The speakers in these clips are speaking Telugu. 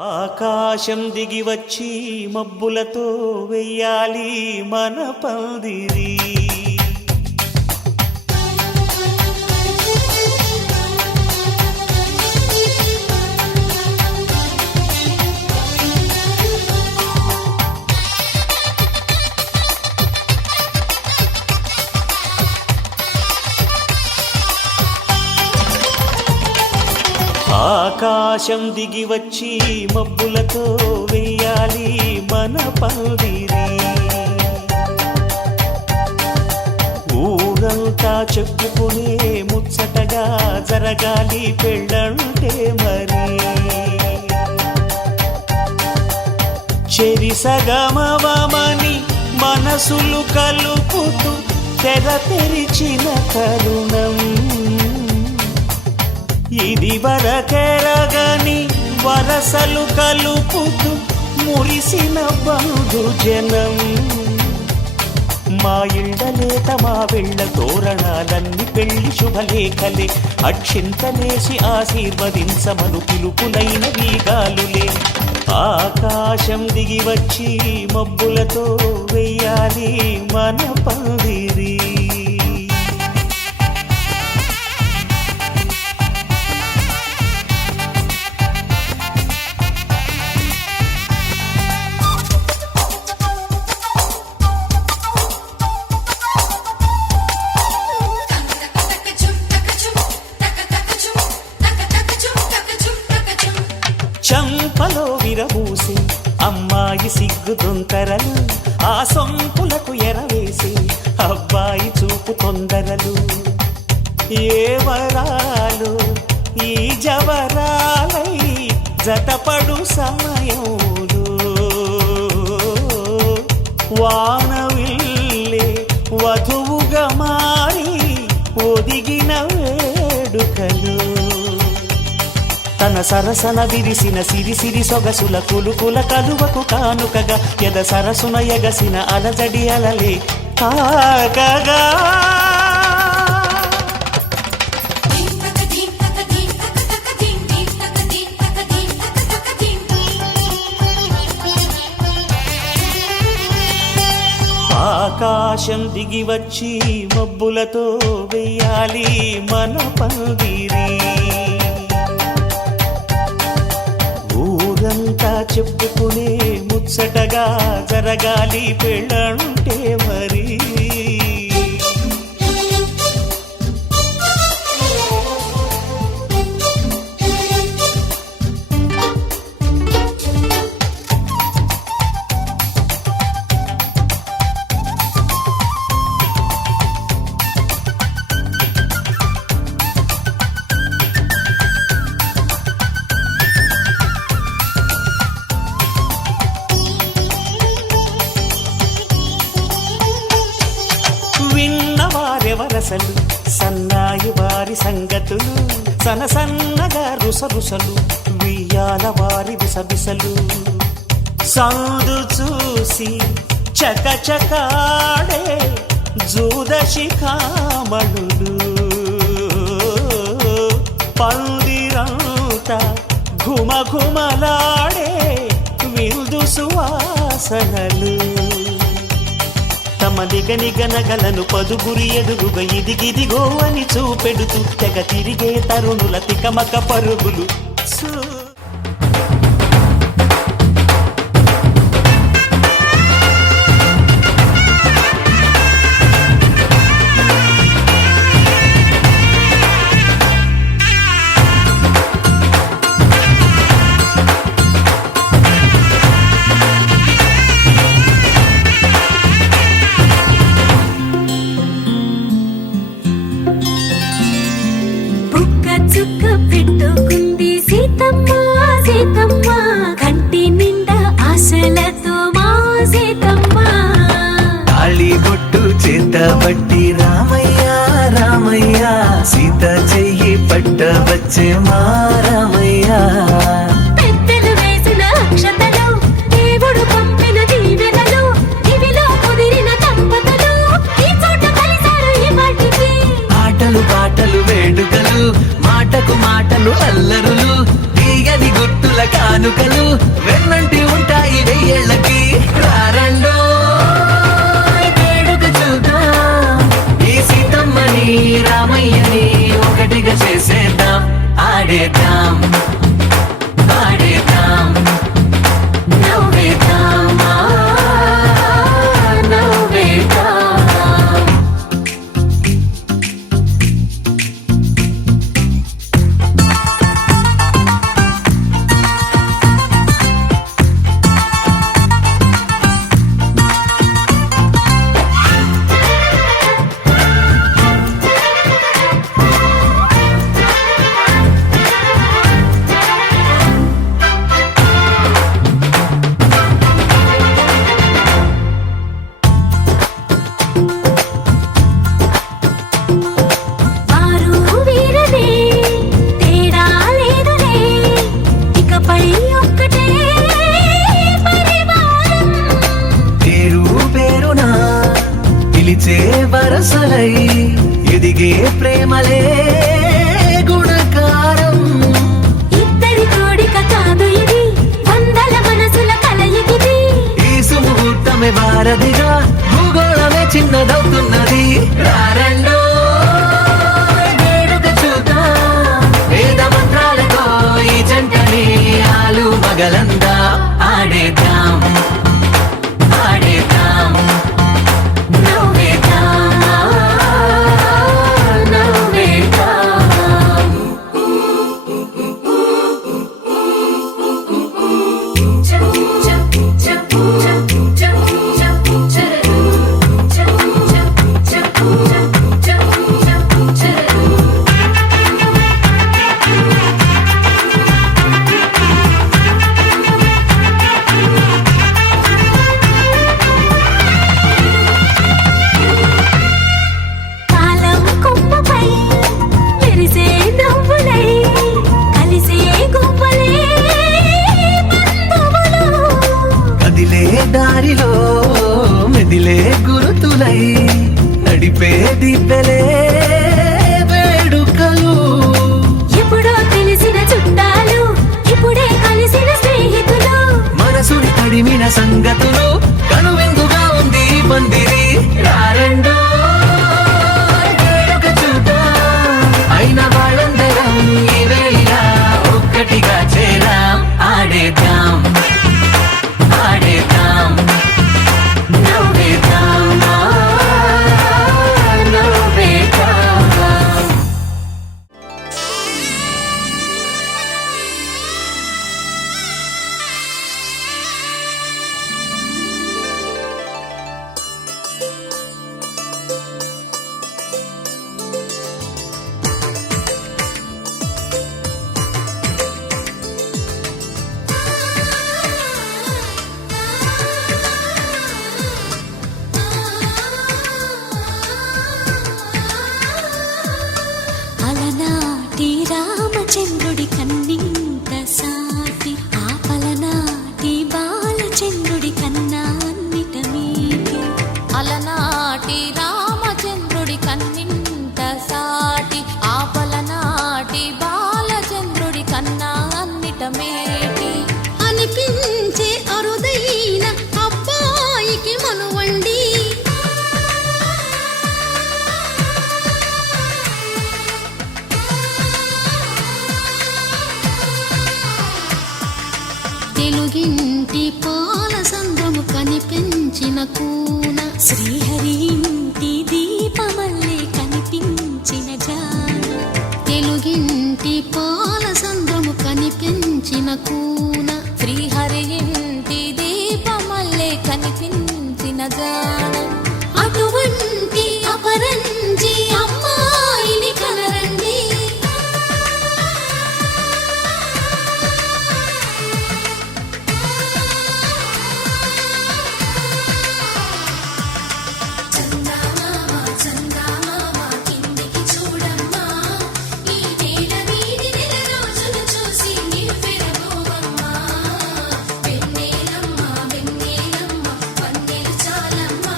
ఆకాశం దిగి వచ్చి మబ్బులతో వెయ్యాలి మన పందిరి. ఆకాశం దిగి వచ్చి మబ్బులతో వెయ్యాలి మన పందిరి. ఊరంతా చెప్పుకునే ముచ్చటగా జరగాలి పెళ్ళంటే మరి. చెరిసగమవమని మనసులు కలుపుతూ తెర తెరిచిన తరుణం ఇది వరకెరగని వరసలు కలుపుతూ మురిసిన బంధుజనం. మా ఇళ్ళలేత మా వెళ్ళ తోరణాలన్నీ పెళ్లి శుభలేఖలే. అక్షింతలేసి ఆశీర్వదించమను పిలుపులైన వీగాలులే. ఆకాశం దిగి వచ్చి మబ్బులతో వెయ్యాలి మన పందిరి. చంపలో విరబూసి అమ్మాయి సిగ్గు దొంతరలు, ఆ సొంపులకు ఎరవేసి అబ్బాయి చూపు తొందరలు. ఏ వరాలు ఈ జవరాలై జతపడు సమయంలో వానవిల్లే వధువుగా మారి ఒదిగిన వేడుకలు. తన సరసన విరిసిన సిరిసిరి సొగసుల కులుకుల కలువకు కానుకగా ఎద సరసున ఎగసిన అలజడి అలలే తాకగా. ఆకాశం దిగి వచ్చి మబ్బులతో వెయ్యాలి మన పందిరి. ఊరంతా చెప్పుకునే ముచ్చటగా జరగాలి పెళ్ళంటే మరి. విన్నవారెవరసలు సన్నాయి వారి సంగతులు, సనసన్నగా రుసరుసలు వియ్యాల వారి విసబిసలు. సందు చూసి చకచకాడే జూదశిఖామణులు, పందిరంతా ఘుమఘుమలాడే విందు సువాసనలు. తమ నిగనిగనగలను పదుగురి ఎదురుగా ఇదిగిదిగో అని చూపెడుతూ తెగ తిరిగే తరుణుల తికమక పరుగులు. బట్టి రామయ్య రామయ్య సీత చెయ్యి పట్ట వచ్చే మా రామయ్య. పెద్దలు వేసిన అక్షతలు, దేవుడు పంపిన దీవెనలు, ఇవిలో కుదిరిన దంపతులు ఈ చోట కలిసారు ఈ వాటికి. ఆటలు పాటలు వేడుకలు, మాటకు మాటలు అల్లరులు, తీయని గుర్తుల కానుకలు. వెన్నంటి ఉంటాయి వెయ్యేళ్ళకి. రారండో వేడుక చూద్దాం, ఈ సీతమ్మని రామయ్యని ఒకటిగా చేసేద్దాం. ఆడేద్దాం ఆడేద్దాం నవ్వేద్దాం నవ్వేద్దాం. వారు వీరనే తేడా లేదులే, ఇకపై ఒక్కటే పరివారం. పేరు పేరునా పిలిచే వరసలై ఎదిగే ప్రేమలే గుణకారం. ఇద్దరి కోడిక కాదు ఇది, వందల మనసుల కలయికిది. ఈ సుముహూర్తమే వారధిగా భూగోళమే చిన్నదవుతున్నది. రారండో వేడుక చూద్దాం, వేద మంత్రాలతో ఈ జంటని ఆలు మగలందా. ఆడేద్దాం ఆడేద్దాం నవ్వేద్దాం నవ్వేద్దాం. కాలం కొమ్మపై మెరిసే నవ్వులై కలిసే గువ్వలే బంధువులు. కదిలే దారిలో మెదిలే గురుతులై నడిపే దిబ్బెలే వేడుకలు. ఎప్పుడో తెలిసిన చుట్టాలు, ఇప్పుడే కలిసిన స్నేహితులు. మనసుని తడిమిన సంగతులు కనువిందుగా ఉంది ఈ పందిరి. రారండో వేడుక చూద్దాం, అయిన వాళ్ళందరం ఈ వేళ ఒక్కటిగా చేరాం. ఆడేద్దాం ఆడేద్దాం నవ్వేద్దాం నవ్వేద్దాం. అలనాటి రామచంద్రుడి కన్నింత సాటి, ఆపలనాటి బాలచంద్రుడి కన్నా అన్నిట మీటి. అలనాటి రామచంద్రుడి కన్నింత సాటి, ఆపలనాటి బాలచంద్రుడి కన్నా అన్నిట మేటి. అనిపించే అరుదైన అబ్బాయికి మనువండి, తెలుగింటి పాల సంద్రము కనిపించిన కూన, శ్రీహరి ఇంటి దీపమల్లే కనిపించిన జాన. తెలుగింటి పాల సంద్రము కనిపించిన కూన, శ్రీహరి ఇంటి దీపమల్లే కనిపించిన జాడ. అటువంటి అపరంజి అమ్మాయిని కనరండి. చందమామ చందమామ కిందికి చూడమ్మా, ఈ నేల మీది నెల రోజులు చూసి నివ్వెరపోవమ్మా. వెన్నెలమ్మ వెన్నెలమ్మ వన్నెలు చాలమ్మా,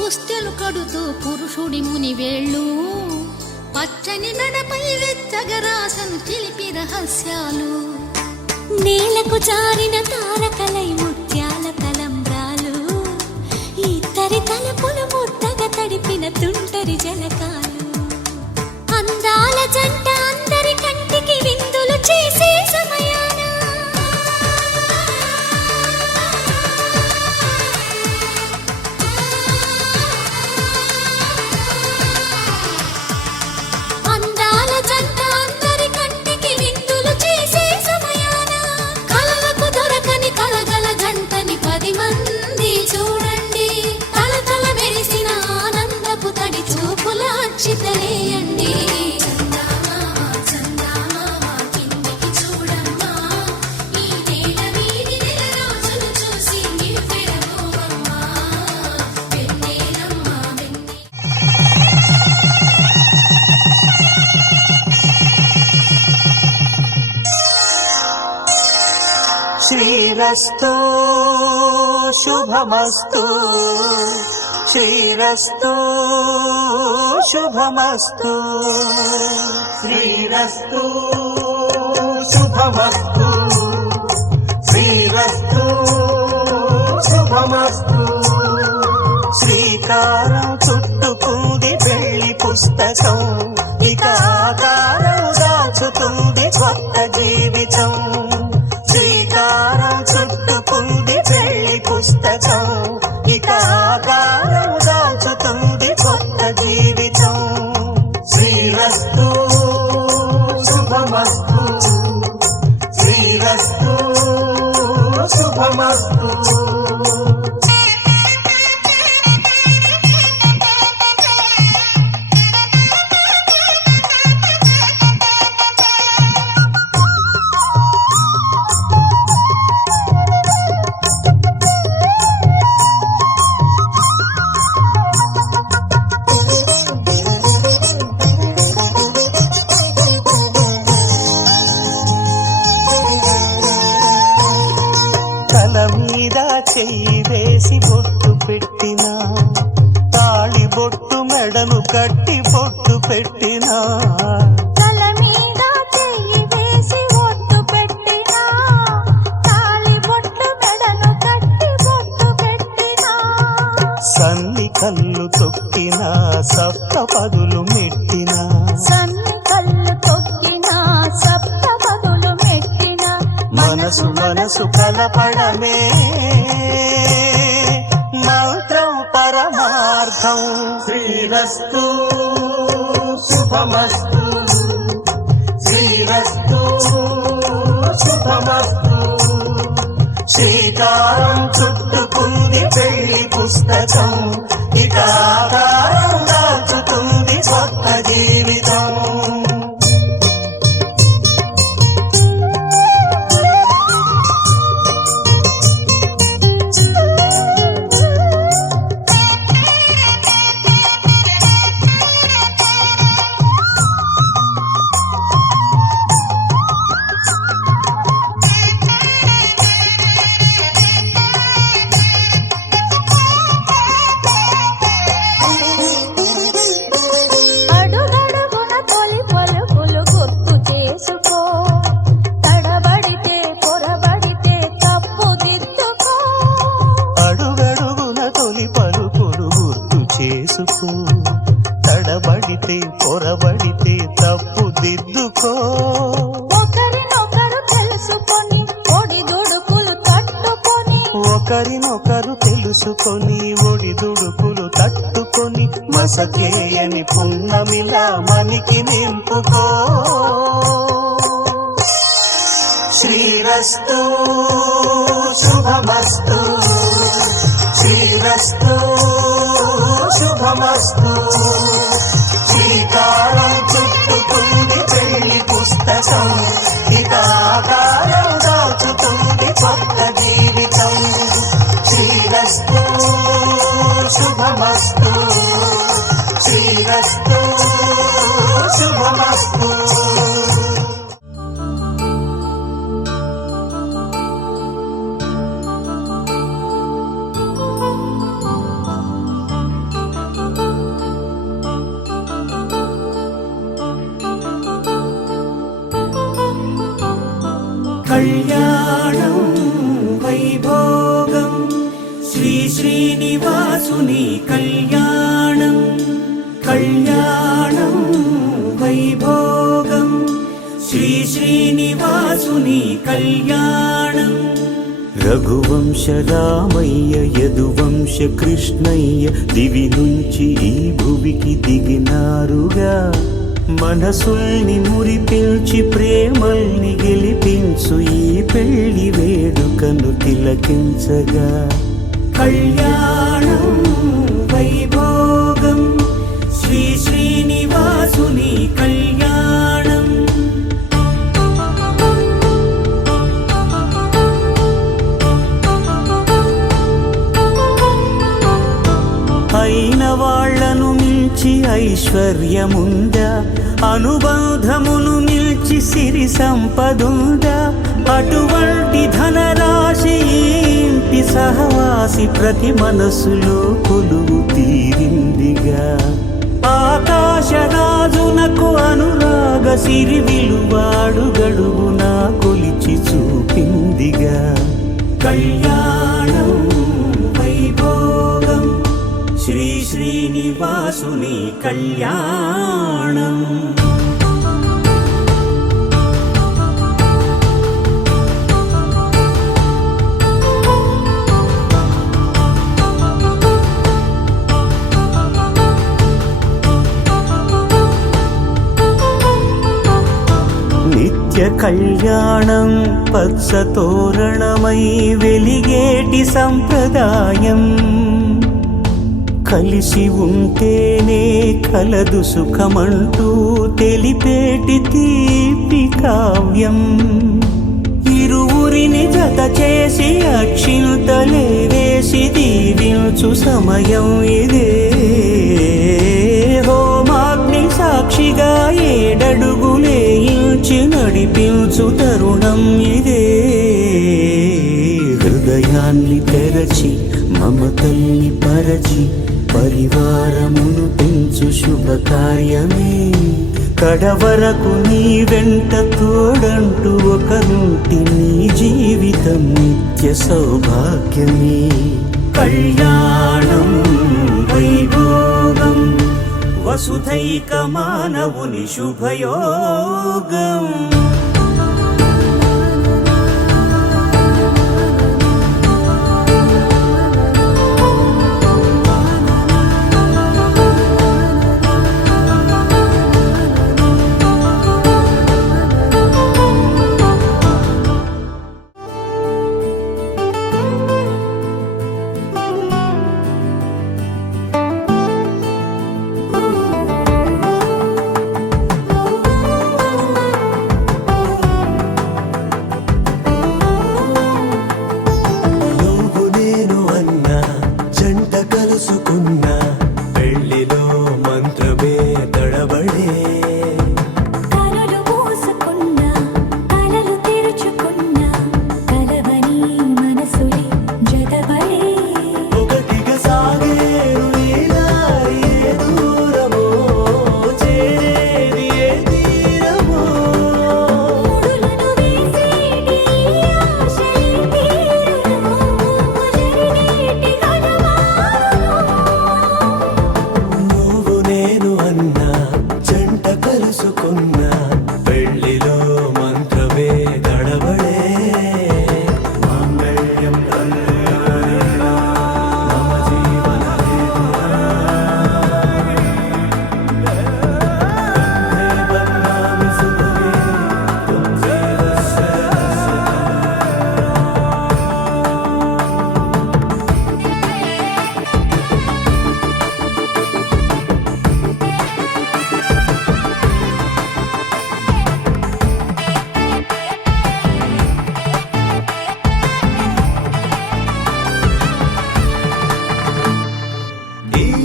పుస్తెలు కడుతూ పురుషుడి ముని వేళ్ళు పచ్చని మెడపై వెచ్చగరాసను చిలిపి రహస్యాలు నేలకు జారిన తారకలై ముత్యాల తలంబ్రాలు ఇద్దరి తలపులు ముద్దగా తడిపిన తుంటరి జలకాలు అందాల జంట అందరి కంటికి విందులు చేసే సమయాన అందాల జంట అందరి కంటికి విందులు చేసే సమయాన కలలకు దొరకని కలగల జంటని 10 మంది చూడండి తల మెరిసిన ఆనందపు తడి చూపుల అక్షితలేయండి చందమామ చందమామ కిందికి చూడమ్మా ఈ నేల వీడి నెల రోజులు చూసి నివ్వెరపోవమ్మా వెన్నెలమ్మ వెన్నెల శ్రీరస్తు శుభమస్తు శ్రీరస్తు శుభమస్తు శ్రీరస్తు శుభమస్తు శ్రీరస్తు శుభమస్తు శ్రీకారం చుట్టుకుంది పెళ్లి పుస్తకం ఇక ఆకారం దాచుతుంది కొత్త జీవితం శ్రీకారం చుట్టుకుంది పెళ్లి పుస్తకం ఇక ఆకారం దాచుతుంది కొత్త జీవితం శ్రీరస్తు శుభమస్తు శ్రీరస్తు శుభమస్తు తల మీద చెయ్యి వేసి బొట్టు పెట్టినా తాళి బొట్టు మెడను కట్టి బొట్టు పెట్టినా తల మీద చెయ్యి వేసి ఒట్టు పెట్టినా తాళి బొట్టు మెడను కట్టి బొట్టు పెట్టినా సన్ని కళ్ళు తొక్కినా సప్త పదులు మెట్టినా సన్ని కళ్ళు తొక్కినా సప్త పదులు మెట్టినా మనసు మనసు కలపడమే మంత్రం పరమార్థం శ్రీరస్తు శుభమస్తు శ్రీరస్తు శుభమస్తు శ్రీకారం చుట్టుకుంది పెళ్లి పుస్తకం ఇక ఆకారం దాచుతుంది కొత్త జీవితం అడుగడుగున తొలి పలుకులు గుర్తు చేసుకో తడబడితే పొరబడితే తప్పు దిద్దుకో అడుగడుగున తొలి పలుకులు గుర్తు చేసుకో తడబడితే పొరబడితే తప్పు దిద్దుకో ఒకరినొకరు తెలుసుకొని ఒడిదుడుకులు తట్టుకొని ఒకరినొకరు తెలుసుకొని ఒడిదుడుకులు తట్టుకొని మసకేయని పున్నమిలా మనికి నింపుకో శ్రీరస్తు శుభమస్తు శ్రీరస్తు శుభమస్తు శ్రీకారం చుట్టుకుంది పెళ్లి పుస్తకం ఇక ఆకారం దాచుతుంది కొత్త జీవితం శ్రీరస్తు శుభమస్తు శ్రీరస్తు శుభమస్తు కళ్యాణం వైభోగం శ్రీ శ్రీనివాసుని కళ్యాణం కళ్యాణం వైభోగం శ్రీ శ్రీనివాసుని కళ్యాణం రఘువంశ రామయ్య యదువంశ కృష్ణయ్య దివి నుంచి ఈ భువికి దిగినారుగా మనసుల్ని మురిపించి ప్రేమల్ని గెలిపించు ఈ పెళ్లి వేడుకను తిలకించగా కళ్యాణం వైభోగం శ్రీ శ్రీనివాసుని కళ్యాణం అయిన వాళ్లను మించి ఐశ్వర్యముందా అనుబంధమును మిల్చి సిరి సంపదుందా అటువంటి ధనరాశి ఇంటి సహవాసి ప్రతి మనసులో కొలువు తీరిందిగా ఆకాశరాజునకు అనురాగ సిరి విలువాడు గడువునా కొలిచి చూపిందిగా కళ్యాణం వైభోగం శ్రీ శ్రీనివాసుని కళ్యాణం నిత్య కళ్యాణం పచ్చ తోరణమై వెలిగేటి సంప్రదాయం కలిసి ఉంటేనే కలదు సుఖమంటూ తెలిపేటి తీపి కావ్యం ఇరువురిని జత చేసి అక్షింతలే వేసి దీవించు సమయం ఇదే హోమాగ్ని సాక్షిగా ఏడడుగులే ఇంచి నడిపించు తరుణం ఇదే హృదయాన్ని తెరచి మమతల్ని పరచి పరివారమును పెంచు శుభకార్యమే కడవరకు నీ వెంట తోడంటూ ఒకరుంటి నీ జీవితం నిత్య సౌభాగ్యమే కళ్యాణం వైభోగం వసుధైక మానవుని శుభయోగం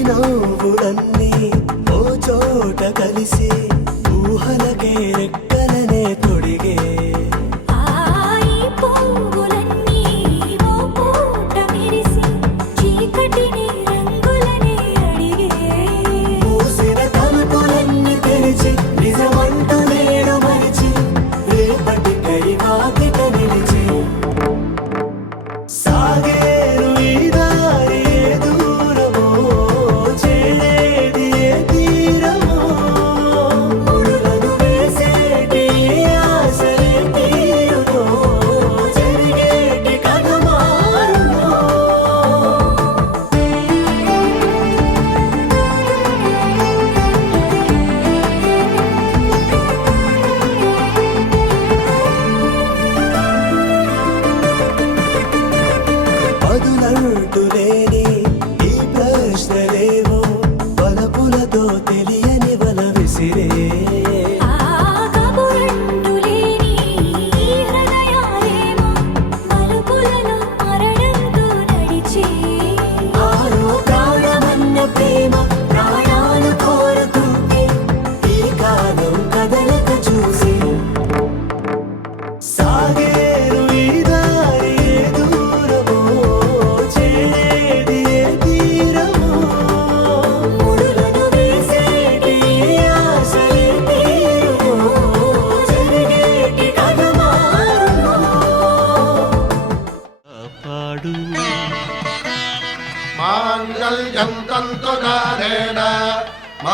నవ్వులన్నీ ఓ చోట కలిసి ఊహలకే రెక్కలనే తొడిగే మూసిన తలుపులన్నీ తెరిచి నిజమంటూ నేడు మరిచి రేపటి కై వాకిట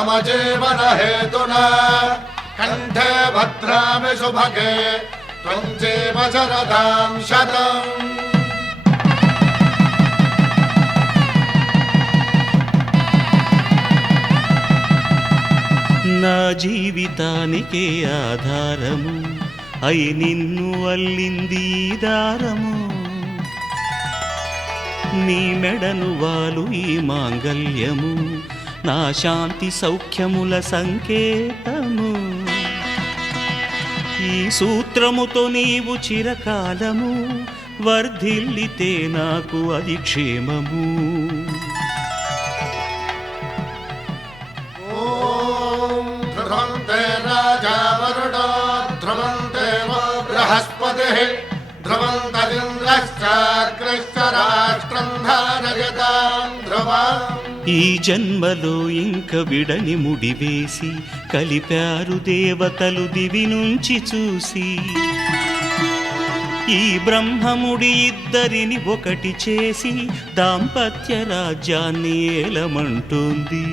मम जीवन हेतुना कंठे भद्रामि सुभगे त्वं जीव शरदां शतम्। నా జీవితానికే ఆధారము అయి నిన్ను అల్లింది ఈ దారము నీ మెడను వాలు ఈ మాంగల్యము నా శాంతి సౌఖ్యముల సంకేతము ఈ సూత్రముతో నీవు చిరకాలము వర్ధిల్లితే నాకు అది క్షేమము ध्रुवन्ते राजा वरुणो ध्रुवन्ते वो बृहस्पतिः ध्रुवन्तरिन्द्रश्चाग्रश्च राष्ट्रं धारयतां ध्रुवम्। ఈ జన్మలో ఇంక విడని ముడివేసి కలిపారు దేవతలు దివి నుంచి చూసి ఈ బ్రహ్మముడి ఇద్దరిని ఒకటి చేసి దాంపత్య రాజ్యాన్ని ఏలమంటుంది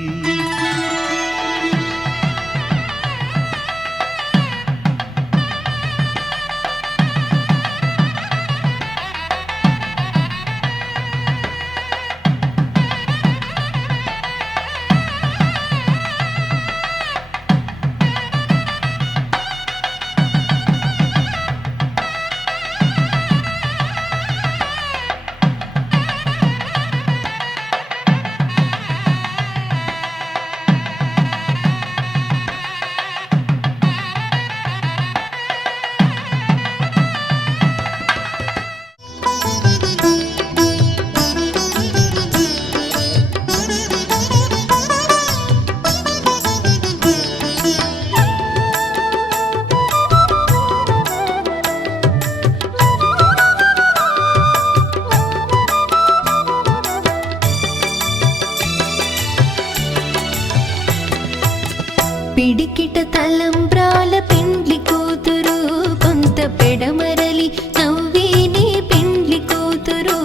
పిడికిట తలంబ్రాల పెండ్లి కూతురు కొంత పెడమరలి నవ్విని పెండ్లి కూతురు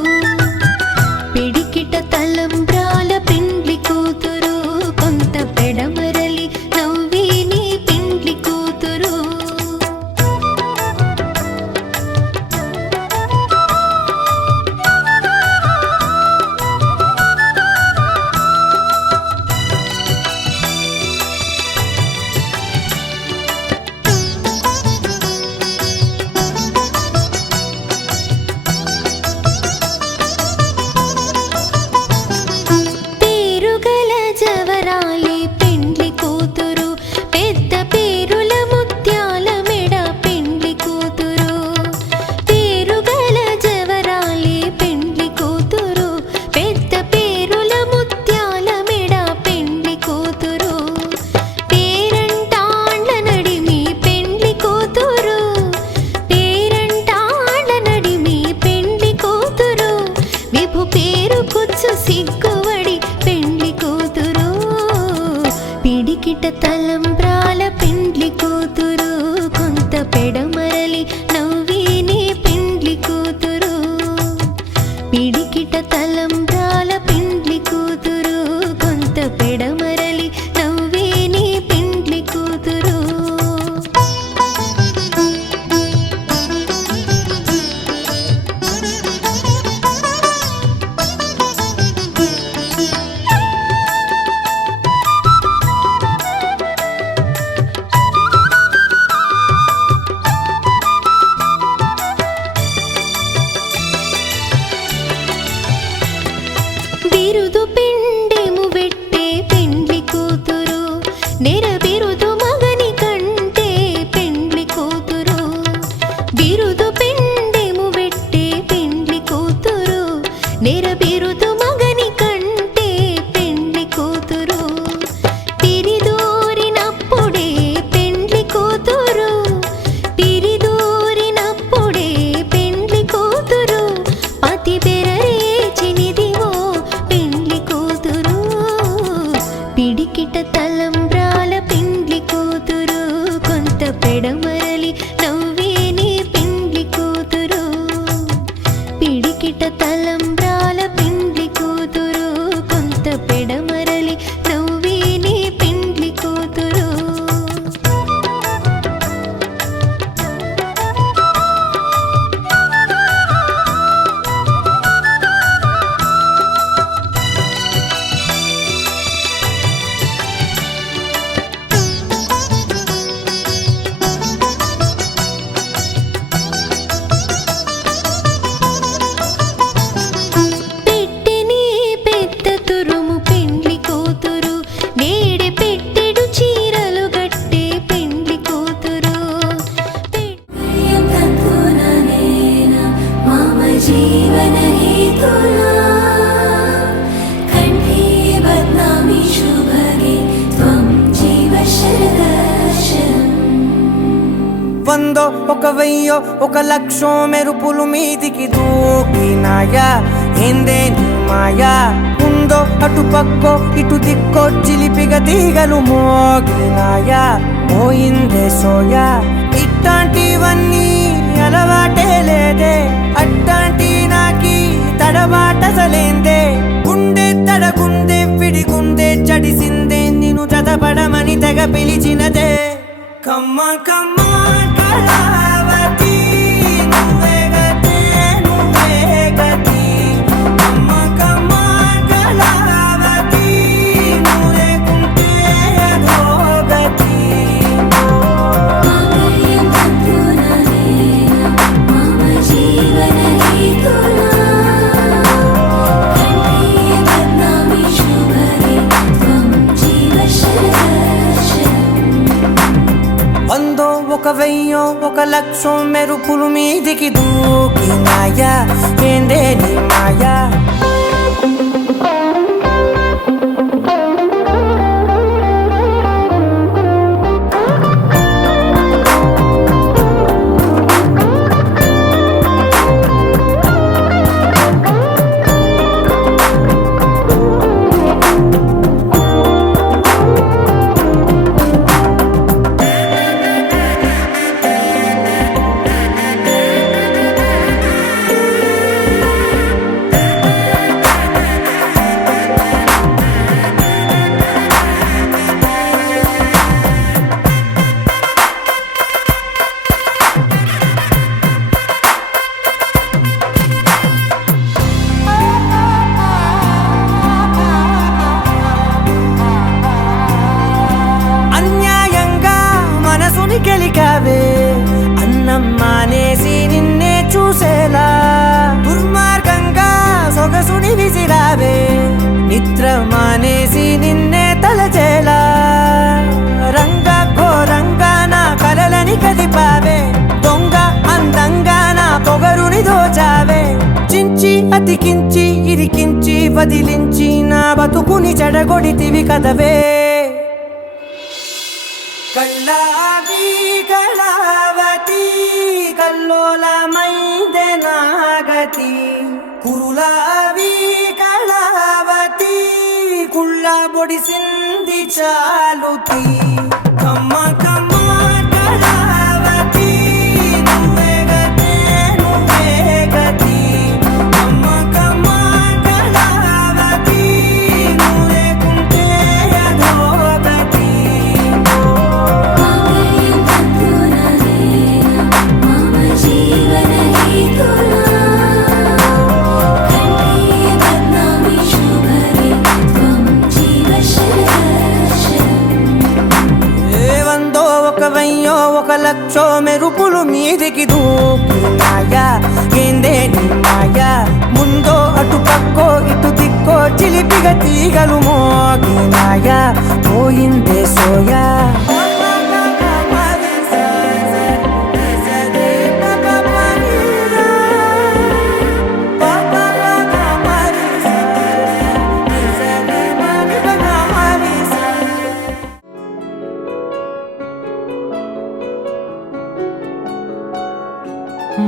పిడికిట తలంబ్రాల పెండ్లి కూతురు కొంత పెడమరలి నవ్విని పెండ్లి కూతురు పిడికిట తలంబ్రాల పెండ్లి కూతురు కొంత పెడమరలి నవ్విని పెండ్లి కూతురు పిడికిట తలంబ్రాల పెండ్లి కూతురు కొంత పెడమరలి నవ్విని పెండ్లి కూతురు బిరుదు పిండెము వెట్టే పెండ్లి కూతురు నెర బిరుదు మగని కంటే పెండ్లి కూతురు బిరుదు పిండెము వెట్టే పెండ్లి కూతురు నెర బిరుదు మగని కంటే పెండ్లి కూతురు పిరిదూరినప్పుడే పెండ్లి కూతురు పిరిదూరినప్పుడే పెండ్లి కూతురు పతి బెరరేచినిదివో పిడికిట తలంబ్రాల పెండ్లి వందో ఒక వెయ్యో ఒక లక్షో మెరుపులు మీదికి దూకినాయా ఏందే నీ మాయా ఉందో అటు పక్కో ఇటు దిక్కో చిలిపిగా తీగలు మోగినాయా పోయిందే సోయా ఇట్లాంటివన్నీ అలవాటే లేదే అట్లాంటి నాకి తడబాటసలేందే గుండె తడగుందే విడిగుందే చడిసిందే నిన్ను చదపడమని తెగ పిలిచినదే కమ్మ కమ్మ కళావతి నువ్వే గతే నువ్వే గతి కమ్మ కమ్మ కళావతి నువ్వు లేకుంటే అదో గతి మమ జీవన హేతునా కంఠే బద్నామి శుభగే త్వం జీవ శరశం వందో ఒక వెయ్యో ఒక లక్షో మెరుపులు మీదికి దూకినాయా ఏందే నీ మాయా అన్యాయంగా మనసుని గెలికావే అన్నం మానేసి నిన్నే చూసేలా దుర్మార్గంగా సొగసుని విసిరావే నిద్ర మానేసి నిన్నే తలచేలా రంగా ఘోరంగా నా కలలని కదిపావే దొంగ అందంగా నా పొగరుని దోచావే చించి అతికించి ఇరికించి వదిలించి నా బతుకుని చెడగొడితివి కదవే కళ్ళావి కళావతి కల్లోలమైందే నాగతి కురులావి కళావతి కుళ్ళ బొడిసింది చాలుతి కమ్మ కమ్మ కళావతి నువ్వే గతే నువ్వే గతి కమ్మ కమ్మ కళావతి నువ్వు లేకుంటే అదో గతి మమ జీవన హేతునా కంఠే బద్నామి శుభగే త్వం జీవ శరశం ఏ వందో ఒక వెయ్యో ఒక లక్షో మెరుపులు మీదికి దూకినాయా ఏందే నీ మాయా ముందో అటు పక్కో ఇటు దిక్కో చిలిపిగా తీగలు మోగినాయా పోయిందే సోయా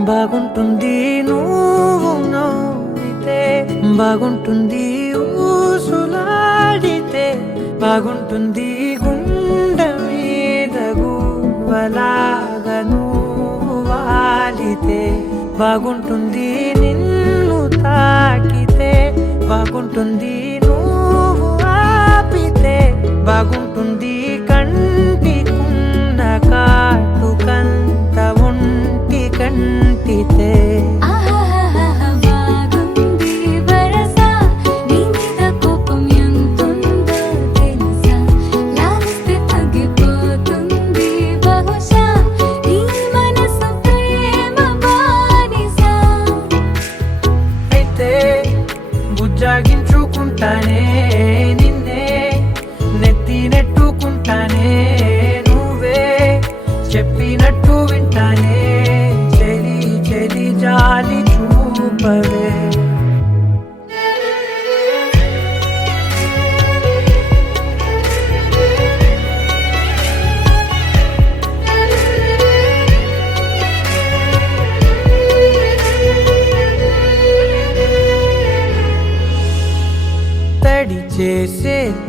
బాగుంటుంది నువ్వు నవ్వితే బాగుంటుంది ఊసులాడితే బాగుంటుంది గుండె మీద గువ్వలాగా నువ్వు వాలితే బాగుంటుంది నిన్ను తాకితే బాగుంటుంది నువ్వు ఆపితే బాగుంటుంది కంటికున్న కాటుకంత ఒంటి కంటితే బాగుంది వరస నీ మీద కోపం ఎంతుందో తెలుసా లాలిస్తే తగ్గిపోతుంది బహుశా నీ మనసు ప్రేమ బానిస అయితే బుజ్జాగించుకుంటానే నిన్నే నెత్తి నెట్టుకుంటానే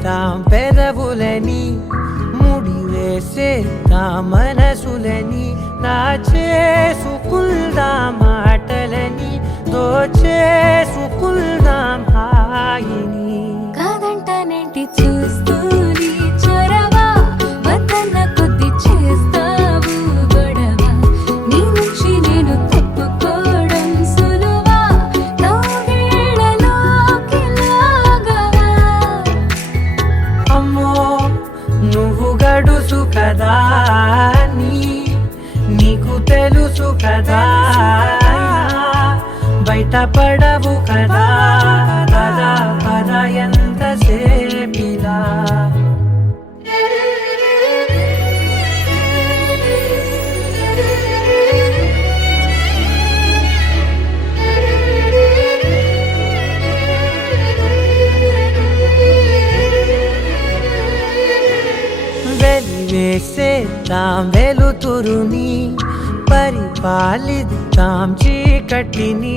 పాలిద్దాం పెదవులని ముడివేసేద్దాం మనసులని నా చేసుకుందాం మాటలని దోచేసుకుందాం హాయిని కాదంటానేంటి చూస్తూని చొరవ వద్దన్న కొద్ది చేస్తావు గొడవ నీ నుంచి నేను తప్పుకోవడం సులువా కౌగిళ్ళలోకి లాగవా అమ్మో నువ్వు గడుసు కదా నీకు తెలుసు కదా బయట పడవు కదా పద పద ఎంతసేపిలా వెలివేసేద్దాం వెలుతురుని పరిపాలిద్దాం చీకటిని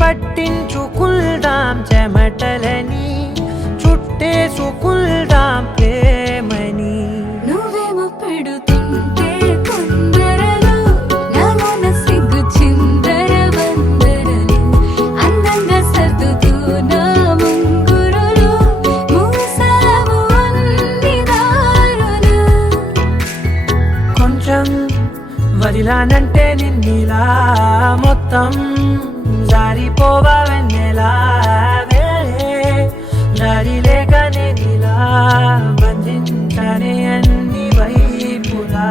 పట్టించుకుందాం చెమటలని చుట్టేసుకుందాం ప్రేమని నువ్వేమో పెడుతుంటే కొందరలు నాలోన సిగ్గు చిందర వందరలు అందంగా సర్దుతూ నా ముంగురులు మూసావు అన్ని దారులు కొంచెం వదిలానంటే నిన్నిలా మొత్తం జారిపోవా వెన్నెలా దారి లేక నేనిలా బంధించనే అన్ని వైపులా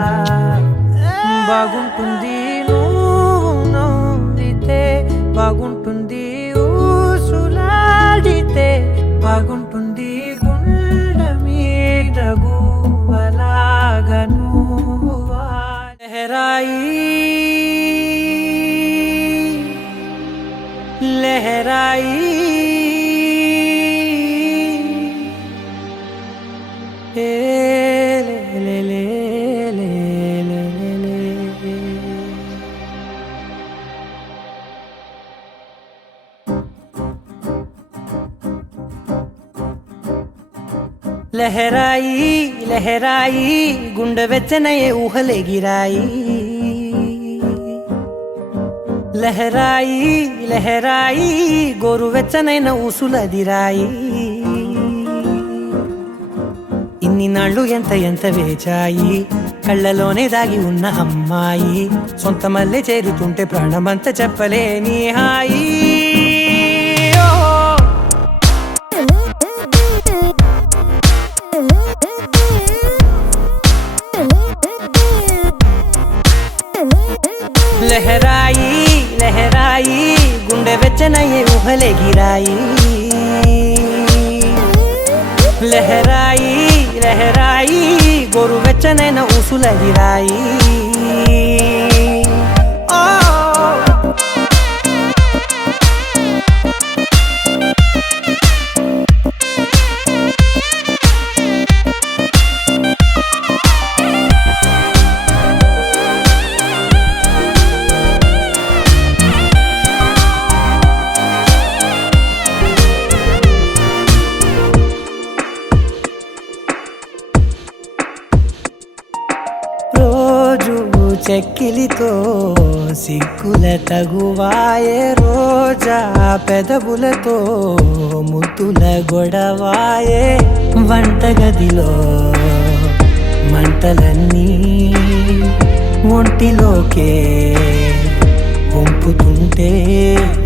బాగుంటుంది నువ్వు నవ్వితే బాగుంటుంది ఊసులాడితే బాగుంటుంది గుండె మీద గువ్వలాగా నువ్వు लहराई ए ले ले ले ले ले लहराई लहराई गुंड వెచ్చనయే ఊహలే గిరాయి లహరాయి లహరాయి గోరువెచ్చనైన ఊసులదిరాయి ఇన్ని నాళ్ళు ఎంత ఎంత వేచాయి కళ్ళలోనే దాగి ఉన్న అమ్మాయి సొంత మల్లె చేరుతుంటే ప్రాణమంత చెప్పలేని హాయి లహరాయి లహరాయి గుండె వెచ్చనయ్యే ఊహలే గిరాయి లహరాయి లహరాయి గోరు వెచ్చనైన ఊసులదిరాయి చెక్కిలితో సిగ్గుల తగువాయే రోజా పెదవులతో ముద్దుల గొడవాయే వంటగదిలో మంటలన్నీ ఒంటిలోకే వంపుతుంటే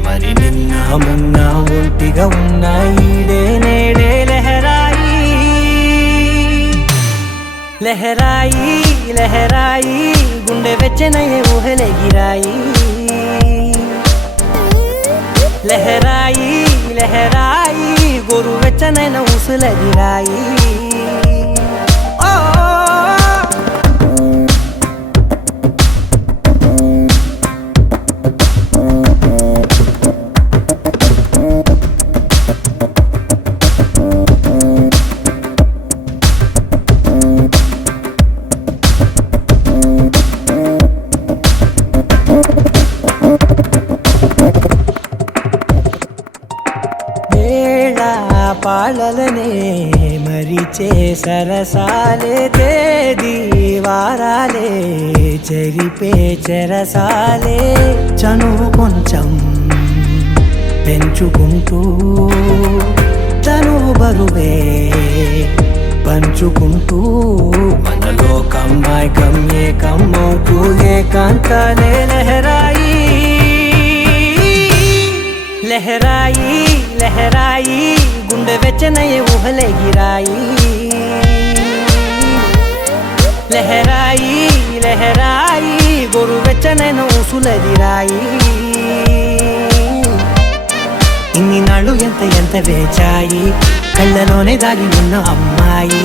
మరి నిన్న మొన్న ఒంటిగా ఉన్నాయి నేడే లహరాయి లహరాయి లహరాయి గుండె వెచ్చనయ్యే ఊహలే గిరాయి లహరాయి లహరాయి గోరు వెచ్చనైన ఊసులదిరాయి పాలలనే మరి సరసాలే తేదీ వారాలే చెరిపే చెరసాలే చనువు కొంచెం పెంచుకుంటూ తనువు బరువే పంచుకుంటూ మనలో కమ్మాయి కమ్మే కమ్మవుతూ ఏకాంతాలే లహరాయి లహరాయి లహరాయి గుండె వెచ్చనయ్యే ఊహలే గిరాయి లహరాయి లహరాయి గోరు వెచ్చనైన ఊసులదిరాయి ఇన్ని నాళ్ళు ఎంత వేచాయి కళ్ళలోనే దాగి ఉన్న అమ్మాయి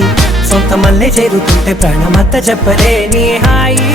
సొంత మల్లె చేరుతుంటే ప్రాణమంతా చెప్పలేని హాయి